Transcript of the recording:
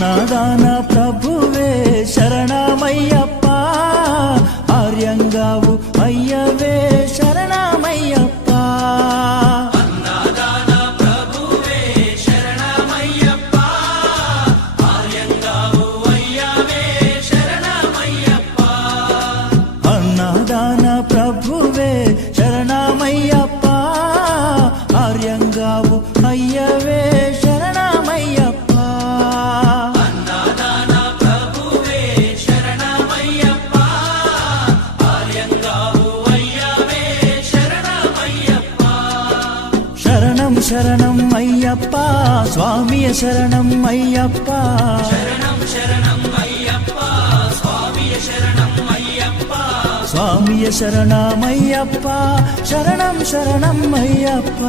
అన్నదాన ప్రభువే శరణమయ్యప్ప, ఆర్యంగావు అయ్యవే శరణమయ్యప్ప. అన్నదాన ప్రభువే శరణమయ్యప్ప, ఆర్యంగావు అయ్యవే శరణమయ్యప్ప. అన్నదాన ప్రభువే శరణమయ్యప్ప, ఆర్యంగావు అయ్యవే శరణమయ్యప్ప. అన్నదాన ప్రభువే శరణమయ్యప్ప, ఆర్యంగావు అయ్యవే శరణమయ్యప్ప. శరణం శరణం అయ్యప్ప, స్వామియ శరణం అయ్యప్ప. శరణం శరణం అయ్యప్ప, స్వామియ శరణం అయ్యప్ప. స్వామియ శరణమయ్యప్ప, శరణం శరణం అయ్యప్ప.